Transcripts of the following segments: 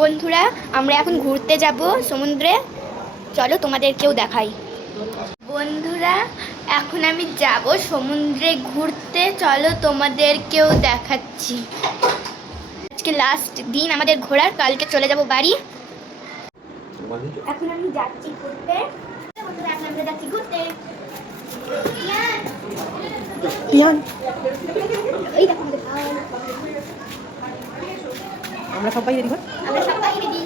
বন্ধুরা, আমরা এখন ঘুরতে যাব সমুদ্রে। চলো তোমাদেরকেও দেখাই। বন্ধুরা, এখন আমি যাব সমুদ্রে ঘুরতে, চলো তোমাদেরকেও দেখাচ্ছি। আজকে লাস্ট দিন আমাদের ঘোরার, কালকে চলে যাব বাড়ি। এখন আমি যাচ্ছি ঘুরতে। বন্ধুরা, এখন আমরা যাচ্ছি ঘুরতে। এই দেখো আমরা সবাই রেডি হই। আমরা সবাই রেডি।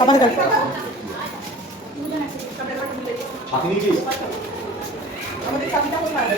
পাপা গেল হাতে নিয়ে আমাদের চাবিটা কোথায়?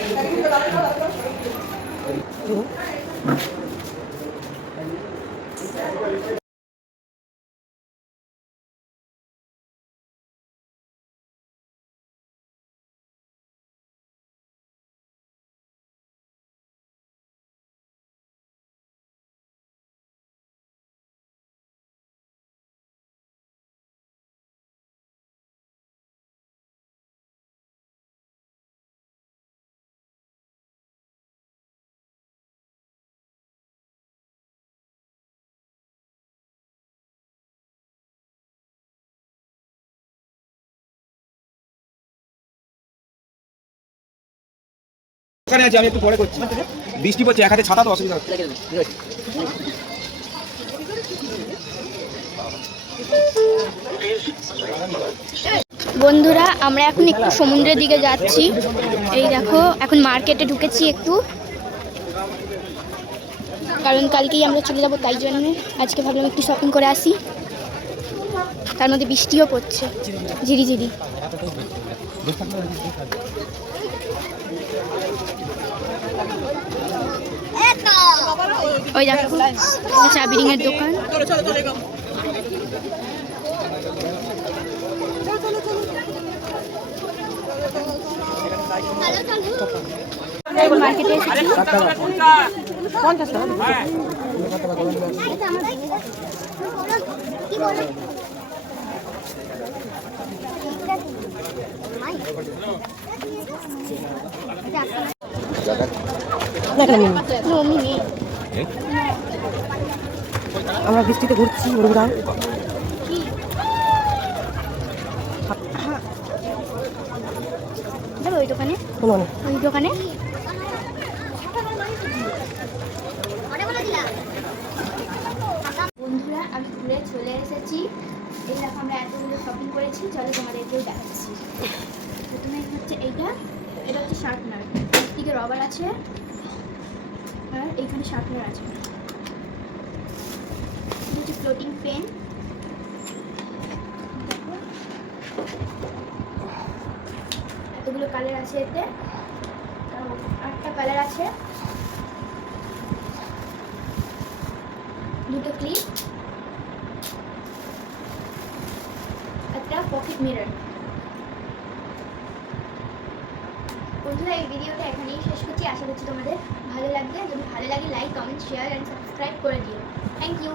ওখানে আছে, আমি একটু পরে করছি। বৃষ্টি পড়ছে, এক হাতে ছাতা তো অসুবিধা হচ্ছে। বন্ধুরা, আমরা এখন একটু সমুদ্রের দিকে যাচ্ছি। এই দেখো, এখন মার্কেটে ঢুকেছি একটু, কারণ কালকেই আমরা চলে যাব, তাই জন্য আজকে ভাবলাম একটু শপিং করে আসি। তার মধ্যে বৃষ্টিও পড়ছে ঝিরিঝিরি। ওই দেখো, চা বিরিংয়ের দোকান। মার্কেটে এসেছি। 50 টাকা। আমরা বৃষ্টিতে ঘুরছি বন্ধুরা। যাবো ওই দোকানে, ওই দোকানে। বন্ধুরা, আমি ঘুরে চলে এসেছি। এই দেখো, আমরা এতগুলো শপিং করেছি, চলো তোমাদেরকেও দেখাচ্ছি। প্রথমে হচ্ছে এটা হচ্ছে শার্পনার, দিকে রবার আছে, আর এইখানে শার্পনার আছে। এটা হচ্ছে ফ্লোটিং পেন, এতগুলো কালার আছে এতে, 8টা কালার আছে। দুটো ক্লিপ, একটা পকেট মিরর। বন্ধুরা, এই ভিডিওটা এখানেই শেষ করছি। আশা করছি তোমাদের ভালো লাগবে। যদি ভালো লাগে, like, comment, share and subscribe করে দিও। Thank you.